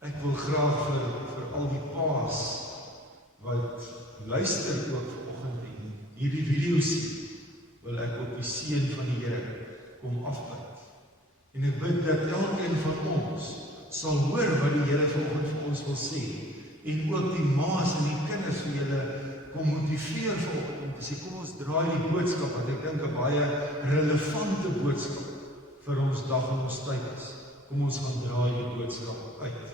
Ek wil graag vir al die paas wat luister ook vanoggend en hierdie video sien, wil ek op die seën van die Here kom afbid. En ek bid dat elkeen van ons sal hoor wat die Here vanoggend vir ons wil sê, en ook die ma's en die kinders vir julle kom motiveer vanoggend om te sê, kom ons draai die boodskap, want ek dink 'n baie relevante boodskap vir ons dag en ons tyd is. Kom ons gaan draai die boodskap uit.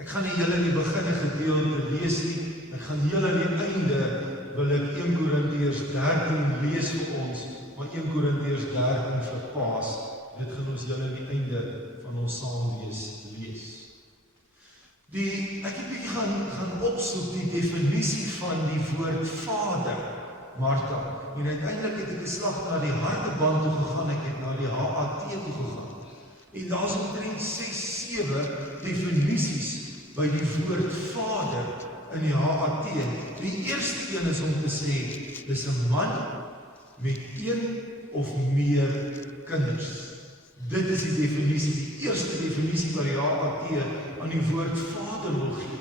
Ek gaan nie julle in die beginne gedeelte lees nie, ek gaan julle aan die einde wil ek 1 Korintiërs 13 lees vir ons, maar 1 Korintiërs 13 vir Paas, dit gaan ons julle aan die einde van ons saam lees. Ek het bietjie gaan opsoek die definisie van die woord Vader, Martha, en uiteindelik het ek 'n slag na die harteband toe gegaan, ek het na die HAT toe gegaan, en daar is omtrent 6-7 definisies by die woord Vader in die HAT. Die eerste een is om te sê, dis 'n man met 1 of meer kinders. Dit is die definisie, die eerste definisie wat die HAT aan die woord Vader wil gee.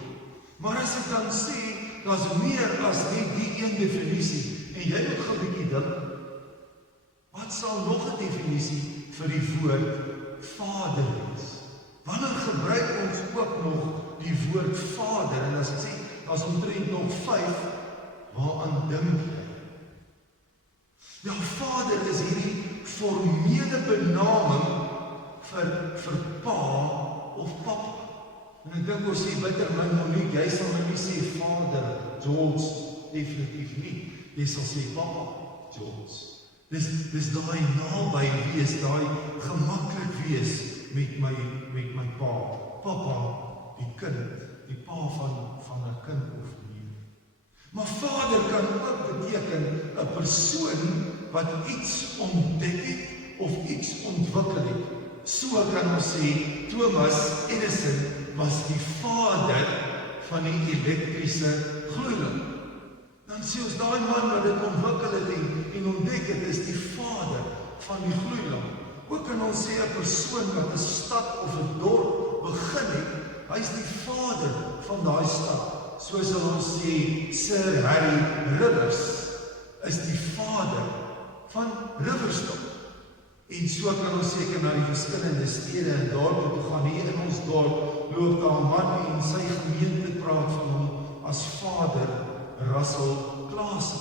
Maar as ek dan sê, daar's meer as net die een definisie, en jy moet 'n bietjie dink, wat sal nog 'n definisie vir die woord Vader wees? Wanneer gebruik ons ook nog die woord Vader? En as ek sê, daar's omtrent nog 5, waaraan dink jy? Ja, Vader is hierdie formele benaming vir pa of papa. En ek dink ons sê bitter min Monique, jy sal nie sê Vader George, definitief nie. Jy sal sê Papa George. Dis daai naby wees, daai gemaklik wees met my pa. Papa, die kind, die pa van 'n kind of nie. Maar Vader kan ook beteken 'n persoon wat iets ontdek het of iets ontwikkel het. So kan ons sê, Thomas Edison was die vader van die elektriese gloeilamp. Dan sê ons, daai man wat dit ontwikkel het en ontdek het, is die vader van die gloeilamp. Ook kan ons sê, 'n persoon wat 'n stad of 'n dorp begin het, hy is die vader van daai stad. So sal ons sê, Sir Harry Rivers is die vader van Riverstone. En so kan ons seker na die verskillende stede en dorpe toe gaan. Hier in ons dorp loop daar 'n man en sy gemeente praat van hom as Vader Russell Klaasen.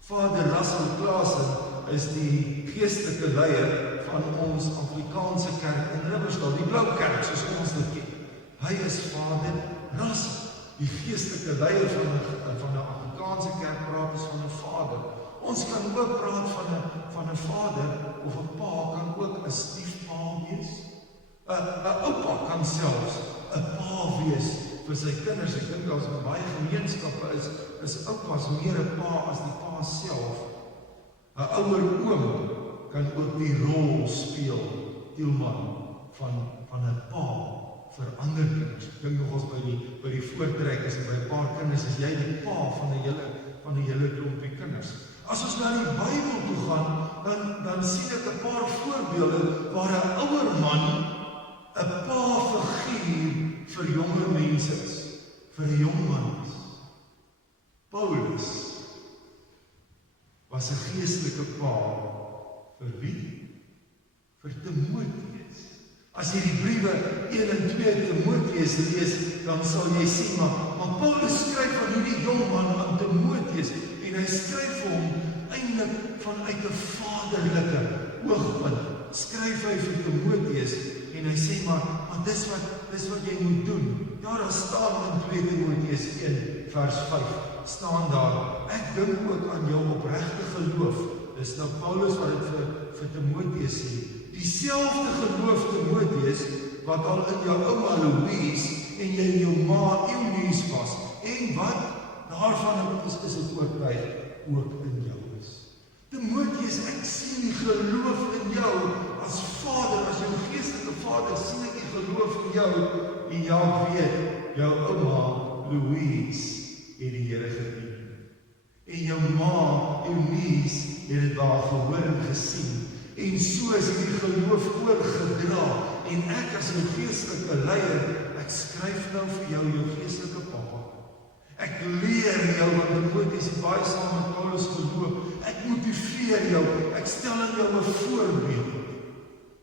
Vader Russell Klaasen is die geestelike leier van ons Afrikaanse kerk in Riverstone, die Blou Kerk soos ons dit ken. Hy is Vader Russell, die geestelike leier van 'n Afrikaanse kerk praat is van 'n vader. Ons kan ook praat van 'n vader of 'n pa kan ook 'n stiefpa wees. 'n oupa kan selfs 'n pa wees vir sy kinders. Ek dink daar's baie gemeenskappe is oupas meer 'n pa as die pa self. 'n ouer oom kan ook die rol speel, Tielman, van 'n pa vir ander kinders. Ek dink nog ons by die voortrek is by 'n paar kinders, is jy die pa van 'n hele klompie kinders. As ons na die Bybel toe gaan, dan sien ek 'n paar voorbeelde waar 'n ouer man 'n pa-figuur vir jonger mense is, vir 'n jong man is. Paulus was 'n geestelike pa vir wie? Vir Timoteus. As jy die briewe 1 en 2 Timoteus lees, dan sal jy sien, maar Paulus skryf van hierdie jong man aan Timoteus, en hy skryf vir hom eintlik vanuit 'n vaderlike oogpunt. Skryf hy vir Timoteus en hy sê maar dis wat jy moet doen. Ja, daar staan in 2 Timoteus 1 vers 5 staan daar, ek dink ook aan jou opregte geloof. Dis nou Paulus wat dit vir Timoteus sê. Dieselfde geloof Timoteus wat al in jou ouma Louise en jy in jou ma Eunice was, en wat daarvan is dit ook in jou is. Timoteus, ek sien die geloof in jou as vader, as jou geestelike vader, sien ek die geloof in jou, en jy weet, jou ouma Louise het die Here gedien. En jou ma Eunice het dit daar gehoor en gesien. En so is die geloof oorgedra en ek as jou geestelike leier, ek skryf nou vir jou geestelike pappa. Ek leer jou, want Timoteus het baie saam met Paulus geloop. Ek motiveer jou, ek stel in jou 'n voorbeeld.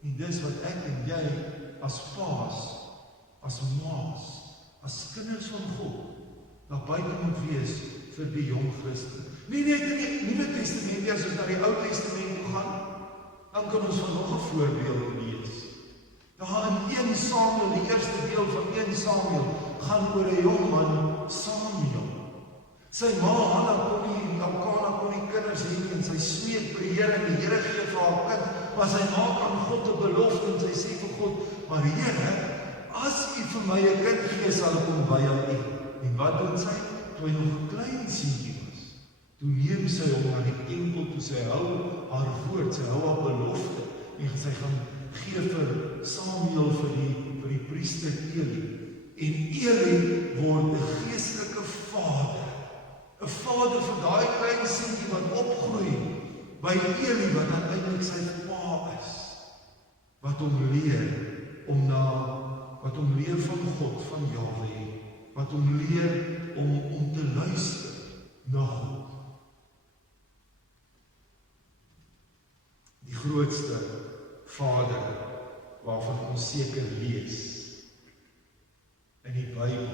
En dis wat ek en jy as paas, as maas, as kinders van God, daar buite moet wees vir die jong Christen. Nie net in die Nuwe Testament, as ons na die Ou Testament toe gaan, dan kan ons van nog 'n voorbeeld lees. Daar in 1 Samuel, die eerste deel van 1 Samuel, gaan oor 'n jong man, Samuel. Sy ma, Elkana kon nie kinders hê en sy smeek by die Here en die Here gee vir haar kind, maar sy maak aan God 'n belofte en sy sê vir God, maar Here, as U vir my 'n kind gee, sal ek hom wy aan U. En wat doen sy? Toe hy nog 'n klein seentjie was, toe neem sy hom na die tempel toe, sy hou haar woord, sy hou haar belofte, en sy gaan gee vir Samuel vir die priester Eli. En Eli word 'n geestelike vader. 'n Vader vir daai klein seentjie wat opgroei by Eli, wat dan eintlik sy pa is. Wat hom leer van God, van Jahwe. Wat hom leer om te luister na God. Die grootste Vader waarvan ons seker lees in die Bybel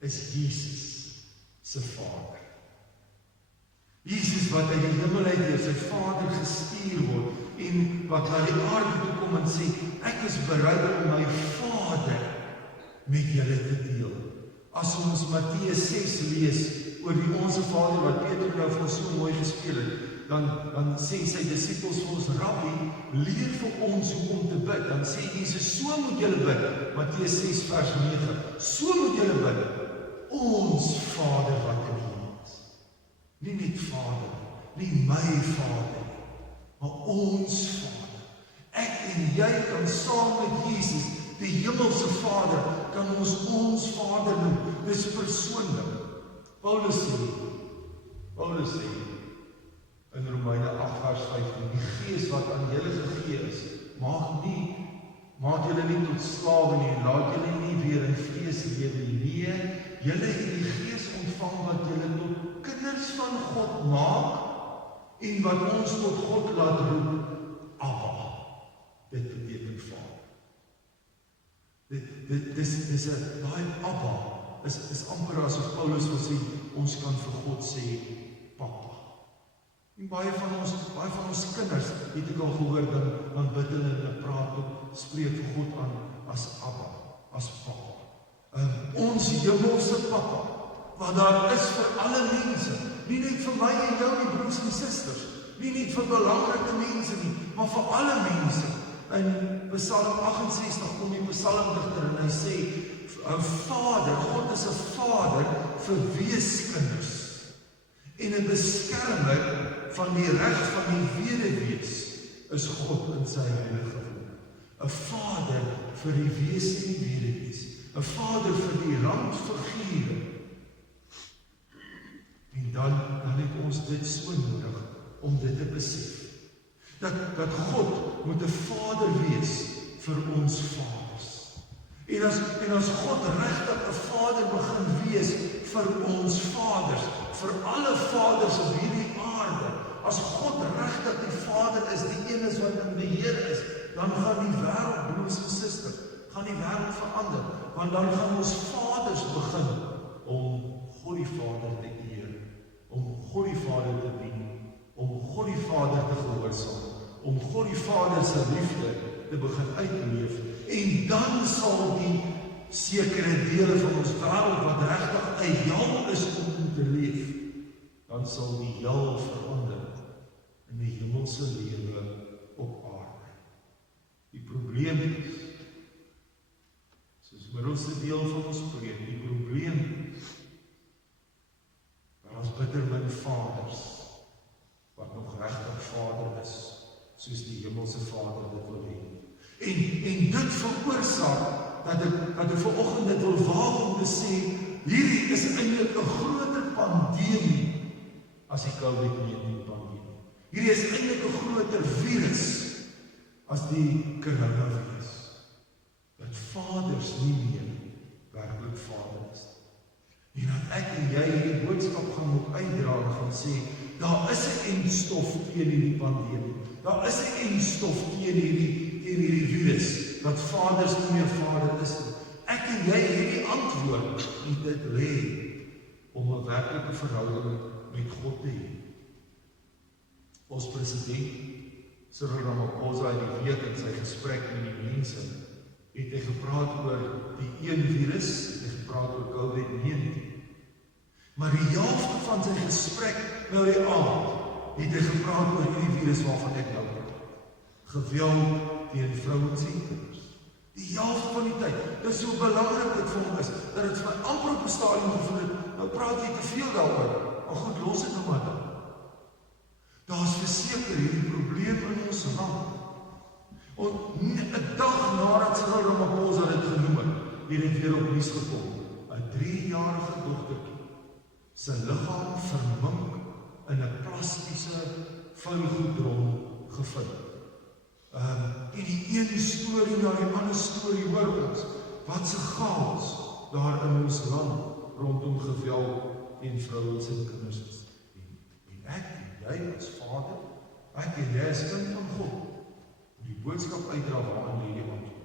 is Jesus se Vader. Jesus wat uit die hemel uit deur sy Vader gestuur word en wat na die aarde toe kom en sê, ek is bereid om my Vader met julle te deel. As ons Matteus 6 lees oor die Onse Vader wat Petrus nou vir ons so mooi gespeel het, dan sê sy disippels vir ons, Rabbi, leer vir ons hoe om te bid. Dan sê Jesus, so moet julle bid. Matteus 6 vers 9. So moet julle bid. Ons Vader wat in die hemel is. Nie net Vader, nie my Vader, maar ons Vader. Ek en jy kan saam met Jesus, die hemelse Vader, kan ons Vader noem. Dis persoonlik. Paulus sê in Romeine 8 vers 15, die Gees wat aan julle gegee is, maak julle nie tot slawe nie, laat julle nie weer in vrees lewe nie. Nee, julle het die Gees ontvang wat julle tot kinders van God maak en wat ons tot God laat roep, Abba. Dit beteken Vader. Dis 'n daai Abba is amper asof Paulus wil sê, ons kan vir God sê, Papa. En baie van ons kinders, het ek al gehoor, dan bid hulle en praat op, spreek vir God aan as Abba, as Papa. Ons hemelse Papa, wat daar is vir alle mense, nie net vir my en jou nie, broers en susters, nie net vir belangrike mense nie, maar vir alle mense. In Psalm 68 kom die psalmdigter en hy sê, 'n Vader, God is 'n Vader vir weeskinders en 'n beskermer van die reg van die weduwees is God in sy heilige woord. 'n Vader vir die wees en die weduwees, 'n Vader vir die randfigure. En dan het ons dit so nodig om dit te besef. Dat God moet 'n Vader wees vir ons vaders. En as God regtig 'n Vader begin wees vir ons vaders, vir alle vaders op hierdie aarde, as God regtig die Vader is, die een is wat in beheer is, dan gaan die wêreld, broers en susters, gaan die wêreld verander, want dan gaan ons vaders begin om God die Vader te eer, om God die Vader te dien, om God die Vader te gehoorsaam, om God die Vader se liefde te begin uitleef, en dan sal die sekere dele van ons wêreld wat regtig 'n hel is om te leef, dan sal die hel verander in die hemelse lewe op aarde. Die probleem is, soos middelste deel van ons preek, die probleem is, daar is bitter min vaders, wat nog regtig Vader is, soos die hemelse Vader dit wil hê. En dit veroorsaak, dat ek vanoggend dit wil waag om te sê, hierdie is eintlik 'n groter pandemie, as die COVID-19 pandemie. Hierdie is eintlik 'n groter virus, as die coronavirus. vaders nie meer werklik vader is. En dat ek en jy hierdie boodskap gaan moet uitdra en gaan sê, daar is 'n enstof teen hierdie pandemie. Daar is 'n enstof teen hierdie virus, dat vaders nie meer vader is nie. Ek en jy het die antwoord, en dit lê om 'n werklike verhouding met God te hê. Ons president, Cyril Ramaphosa, in die week in sy gesprek met die mense, het hy gepraat oor die een virus, het hy gepraat oor COVID-19. Maar die helfte van sy gesprek nou die aand, het hy gepraat oor die virus waarvan ek nou praat. Geweld teen vrouens en kinders. Die helfte van die tyd. Dit is so belangrik dit vir hom is, dat dit vir my amper op 'n stadium gevoel het, nou praat jy te veel daaroor, maar goed, los dit nou maar dan. Daar is verseker hierdie probleem in ons land. 'n dag nadat Cyril Ramaphosa dit genoem het, het dit weer op nuus gekom. 'n 3-jarige dogtertjie, sy liggaam vermink in 'n plastiese vuilgoedron gevind. En die een storie na die ander storie hoor ons, wat se chaos daar in ons land rondom geweld teen vrouens en kinders is. En ek en jy as vader, ek en jy as kind van God, moet die boodskap uitdra waarin lê die antwoord.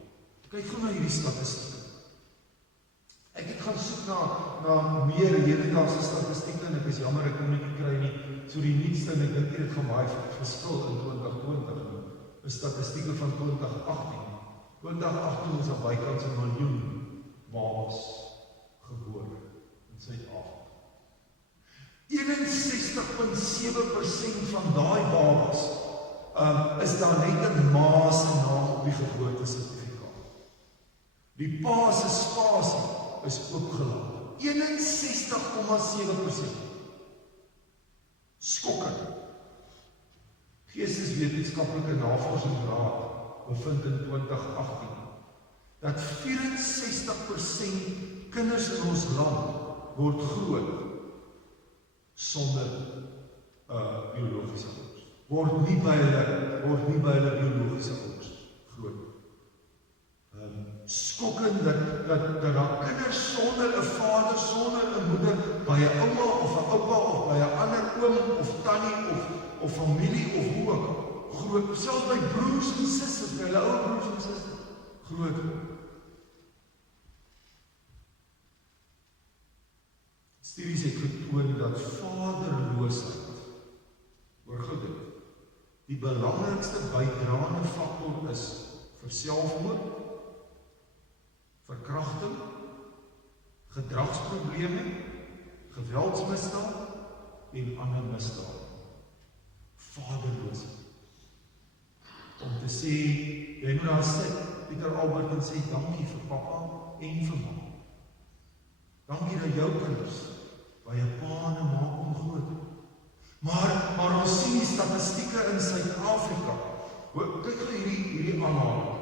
Kyk gou na hierdie statistieke. Ek het gaan soek na meer hedendaagse statistieke en ek is jammer ek kon nie kry nie. So die nuutste en ek dink dit gaan baie verskil in 2020 nie. Is statistieke van 2018. 2018 is daar bykans 1 miljoen babas gebore in Suid-Afrika. 61,7% van daai babas is daar net 'n ma se naam op die geboortesertifikaat. Die pa se spasie is oopgelaat. 61,7%. Skokkend. Geesteswetenskaplike Navorsingsraad bevind in 2018 dat 64% kinders in ons land word groot sonder biologiese ouers. Word nie by hulle biologiese ouers groot. Skokkend dat daar kinders sonder 'n vader, sonder 'n moeder, by 'n ouma of 'n oupa of by 'n ander oom of tannie of familie of hoe ook groot, selfs by broers en susters, by hulle ou broers en susters groot. Studies het getoon dat vaderloosheid, hoor gou dit, die belangrikste bydraende faktor is vir selfmoord, verkrachting, gedragsprobleme, geweldsmisdaad en ander misdaad. Vaderloosheid. Om te sê, jy moet daar sit, Pieter Albert en sê, dankie vir papa en vir ma. Dankie dat jou kinders by 'n pa en 'n ma kom groot. Maar ons sien die statistieke in Suid-Afrika. Kyk gou hierdie aanhaling.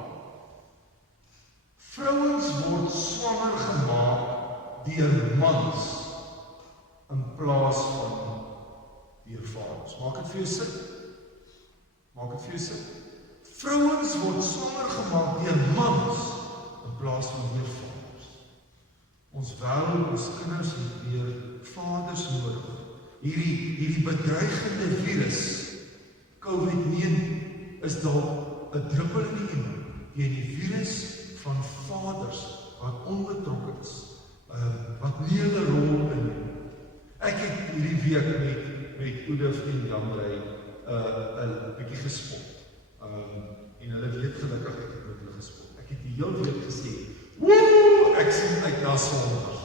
Vrouens word swanger gemaak deur mans in plaas van deur vaders. Maak dit vir jou sin. Vrouens word swanger gemaak deur mans in plaas van deur vaders. Ons wêreld, ons kinders het weer vaders nodig. Hierdie bedreigende virus, COVID-19, is dalk 'n druppel in die emmer teen die virus van vaders wat onbetrokke is, wat nie hulle rol in. Ek het hierdie week met Oudif en Jamrey 'n bietjie gespot. En hulle weet gelukkig ek het met hulle gespot. Ek het die hele week gesê, woe, ek sien uit na Sondag.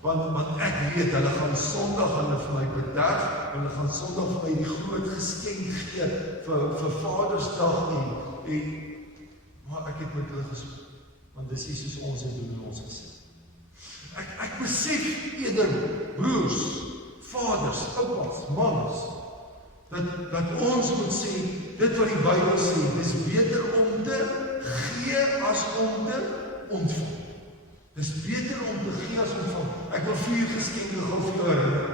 Want ek weet, hulle gaan Sondag hulle vir my bederf, hulle gaan Sondag vir my die groot geskenk gee vir Vadersdag maar ek het met hulle gespot. Want dis nie soos ons het doen in ons gesin. Ek besef eerder broers, vaders, oupas, mans, dat ons moet sê, dit wat die Bybel sê, dis beter om te gee as om te ontvang. Dis beter om te gee as ontvang. Ek wil 4 geskenke gou vir jou herinner.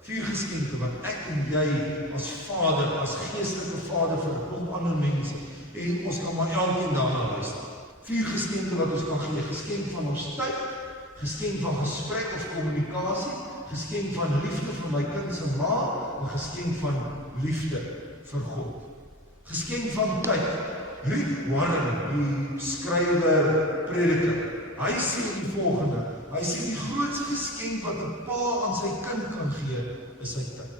4 geskenke wat ek en jy as vader, as geestelike vader vir 'n klomp ander mense, en ons kan maar elkeen daarna luister. 4 geskenke wat ons kan gee, geskenk van ons tyd, geskenk van gesprek of kommunikasie, geskenk van liefde vir my kind se ma, en geskenk van liefde vir God. Geskenk van tyd. Rick Warren, die skrywer, prediker, hy sê die volgende, hy sê die grootste geskenk wat 'n pa aan sy kind kan gee, is sy tyd.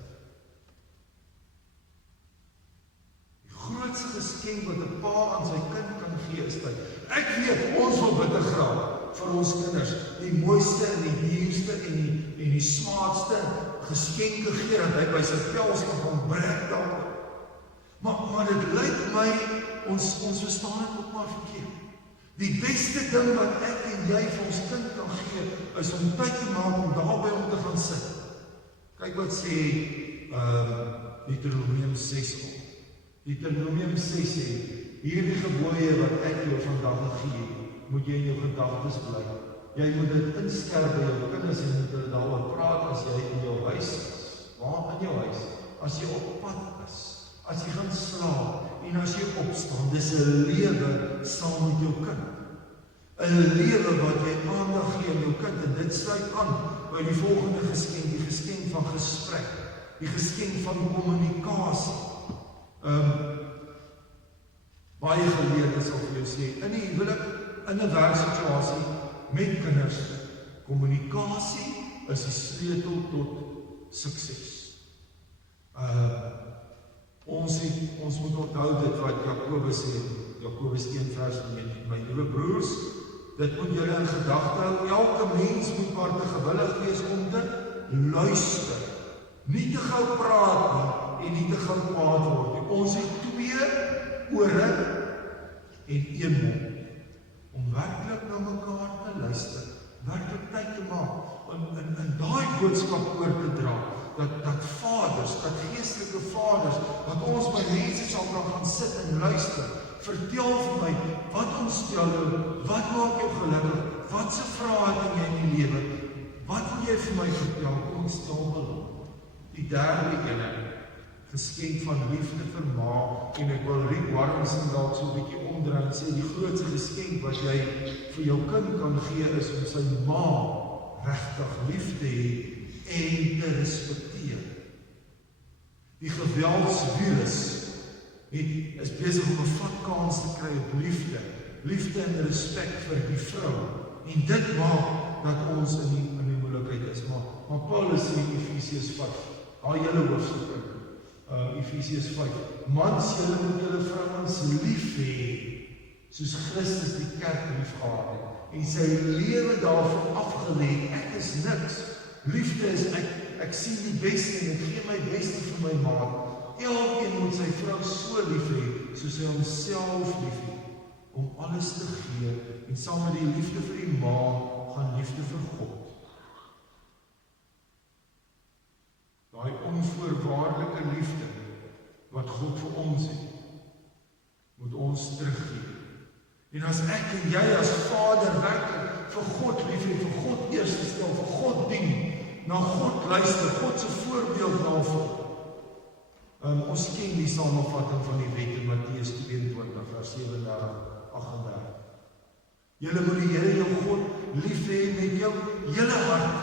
Die grootste geskenk wat 'n pa aan sy kind kan gee, is tyd. Ek weet, ons wil bitter graag vir ons kinders die mooiste en die dierste en die smaakste geskenke gee, dat hy by sy pels kan gaan breek dalk. Maar dit lyk my, ons verstaan dit ook maar verkeerd. Die beste ding wat ek en jy vir ons kind kan gee, is om tyd te maak om daarby om te gaan sit. Kyk wat sê Deuteronomium 6 op. Deuteronomium 6 sê, hierdie gebooie wat ek jou vandag gee, moet jy in jou gedagtes bly. Jy moet dit inskerp by jou kinders en moet hulle daaroor praat as jy in jou huis is. Waar in jou huis? As jy op pad is. As jy gaan slaap en as jy opstaan, dis 'n lewe saam met jou kind. 'n Lewe wat jy aandag gee aan jou kind, en dit sluit aan by die volgende geskenk, die geskenk van gesprek, die geskenk van kommunikasie. Baie geleerdes sal vir jou sê, in die huwelik, in 'n werksituasie met kinders, kommunikasie is die sleutel tot sukses. Ons moet onthou dit wat Jakobus sê, Jakobus 1:19, my liewe broers, dit moet julle in gedagte hou, elke mens moet maar te gewillig wees om te luister, nie te gou praat nie, en nie te gou kwaad word nie. Ons het 2 ore en 1 mond, om werklik na mekaar te luister, werklik tyd te maak, en daai boodskap oor te dra, dat vaders, dat geestelike vaders, wat ons by mense sal gaan sit en luister, vertel vir my, wat ontstel jou, wat maak jou gelukkig, wat se vrae het jy in die lewe, wat wil jy vir my vertel, kom stel belang. Die derde ene, geskenk van liefde vir ma, en ek wil Rick Warren dalk so 'n bietjie omdraai en sê, die grootste geskenk wat jy vir jou kind kan gee, is om sy ma regtig lief te hê en te respekteer. Die geweldsvirus is besig om 'n vatkans te kry op liefde en respek vir die vrou, en dit maak dat ons in die moeilikheid is, maar Paulus sê in Efesiërs 5, daai hele hoofstuk, Efesiërs 5, mans, julle moet julle vrouens lief hê, soos Christus die kerk liefgehad het, en sy lewe daarvoor afgelê, ek is niks. Liefde is, ek sien die beste en ek gee my beste vir my maat. Elkeen moet sy vrou so lief hê, soos hy homself lief het, om alles te gee, en saam met die liefde vir die ma, gaan liefde vir God. Daai onvoorwaardelike liefde, wat God vir ons het, moet ons teruggee. En as ek en jy as vader werklik vir God lief het, vir God eerste stel, vir God dien, na God luister, God se voorbeeld navolg. Ons ken die samevatting van die wet in Matteus 22 vers 37-38. Julle moet die Here jou God lief hê met jou hele hart,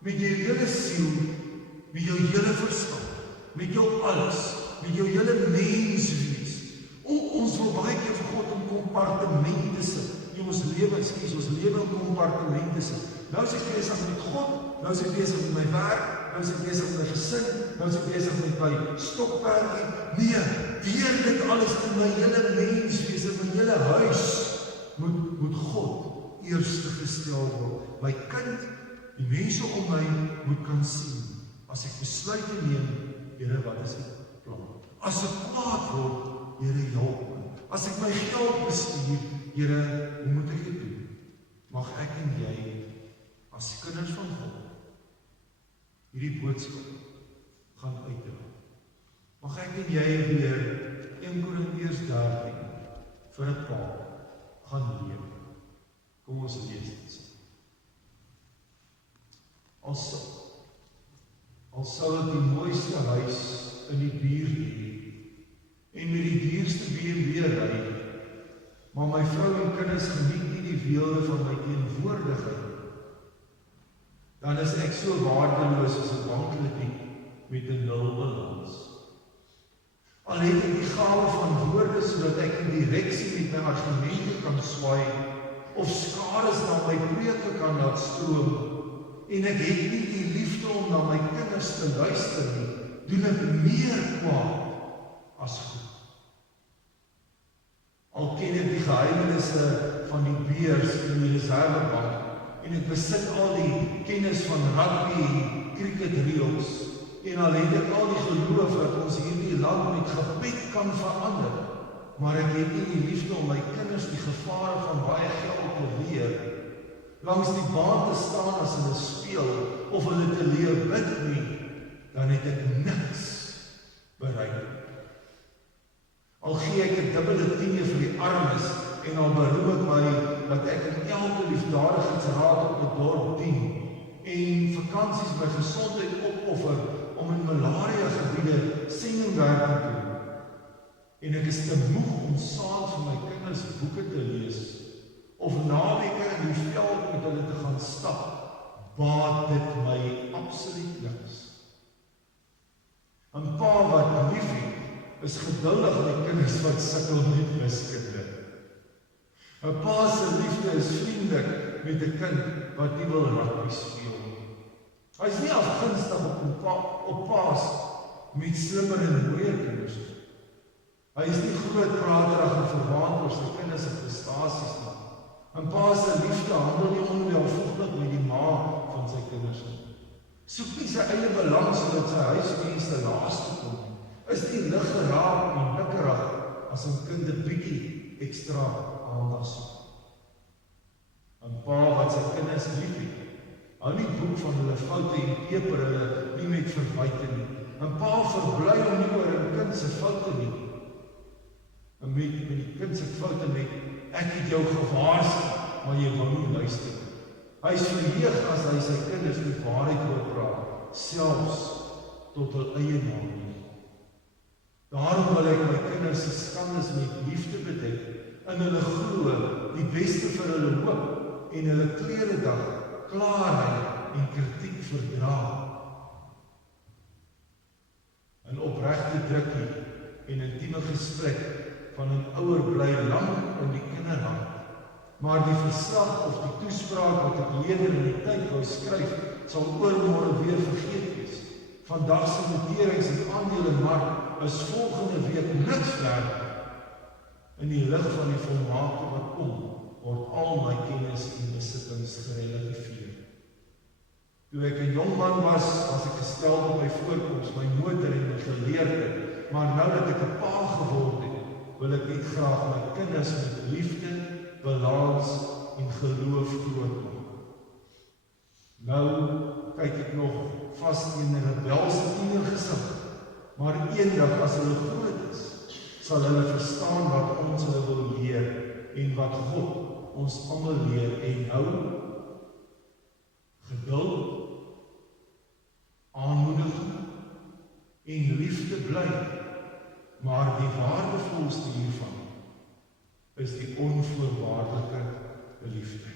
met jou hele siel, met jou hele verstand, met jou alles, met jou hele menswees. Ons wil baie keer vir God in kompartemente sit. Ons lewe in kompartemente sit. Nou is ek besig met God, nou is ek besig met my werk, nou is ek besig met my gesin, nou is ek besig met my stokperdjie. Nee, deur dit alles in my hele menswees, in my hele huis, moet God eerste gestel word. My kind, die mense om my moet kan sien, as ek besluite neem, Here, wat is die plan? As ek kwaad word, Here, help my. As ek my geld bestuur, Here, hoe moet ek dit doen? Mag ek en jy, as kinders van God, hierdie boodskap gaan uitdra. Mag ek en jy weer 1 Korintiërs 13 vir 'n pa gaan leef. Kom ons lees dit. Al sou ek die mooiste huis in die buurt hê en met die duurste BMW ry, maar my vrou en kinders geniet nie die weelde van my teenwoordigheid, dan is ek so waardeloos as 'n bankkrediet met 'n nulbalans. Al het ek die gawe van woorde sodat ek in direksie met my argumente kan swaai, of skades na my preke kan laat stroom, en ek het nie die liefde om na my kinders te luister nie, doen ek meer kwaad as goed. Al ken ek die geheimenisse van die beers in die reservebank, en ek besit al die kennis van rugby en cricket reels, en al het ek al die geloof dat ons hierdie land met gebed kan verander, maar ek het nie die liefde om my kinders die gevare van baie geld te leer, langs die baan te staan as hulle speel, of hulle te leer bid nie, dan het ek niks bereik. Al gee ek 'n dubbele 10 vir die armes, en al beroem ek my dat ek in elke liefdadigheidsraad op 'n dorp dien, en vakansies my gesondheid opoffer om in malaria gebiede sendingwerk te doen, en ek is te moeg om saam vir my kinders boeke te lees, of naweke in die veld met hulle te gaan stap, baat dit my absoluut niks. 'n Pa wat lief het, is geduldig met kinders wat sukkel met wiskunde. 'n Pa se liefde is vriendelik met 'n kind wat nie wil rugby speel. Hy is nie afgunstig op paas met slimmer en mooier kinders. Hy is nie groot praterig en verwaand oor sy kinders se prestasies nie. 'n Pa se liefde handel nie onwelvoeglik met die ma van sy kinders nie. Soek nie sy eie belang sodat sy huismense laaste kom. Is nie lig geraak en nikkerig as 'n kind 'n bietjie ekstra aandag soek. 'n Pa wat sy kinders liefhet, hou nie boek van hulle foute en peper hulle nie met verwyte nie. 'n Pa verbly hom nie oor 'n kind se foute nie. En met die kind se foute met, ek het jou gewaarsku, maar jy wou nie luister. Hy is verheug as hy sy kinders met waarheid oorpraat, selfs tot hul eie naam nie. Daarom wil ek my kinders se skandes met liefde bedek, en hulle glo die beste vir hulle hoop, en hulle kleredag, klaarheid en kritiek verdra. 'n Opregte drukkie en intieme gesprek van 'n ouer bly lank in die kinderhand, maar die verslag of die toespraak wat ek later in die tyd wou skryf, sal oormôre weer vergeet wees. Vandag se noterings en aandelemark is volgende week niks werd. In die lig van die volmaakte wat kom, word al my kennis en besittings gerelativeer. Toe ek 'n jong man was ek gestel op my voorkoms, my motor en my geleerde, maar nou dat ek 'n pa geword het, wil ek net graag my kinders met liefde, balans en geloof grootmaak. Nou kyk ek nog vas teen 'n rebelse tienergesig, maar eendag as hulle groot is, sal hulle verstaan wat ons hulle wil leer en wat God ons almal leer, en hou geduld, aanmoediging en liefde bly, maar die waardevolste hiervan is die onvoorwaardelike liefde.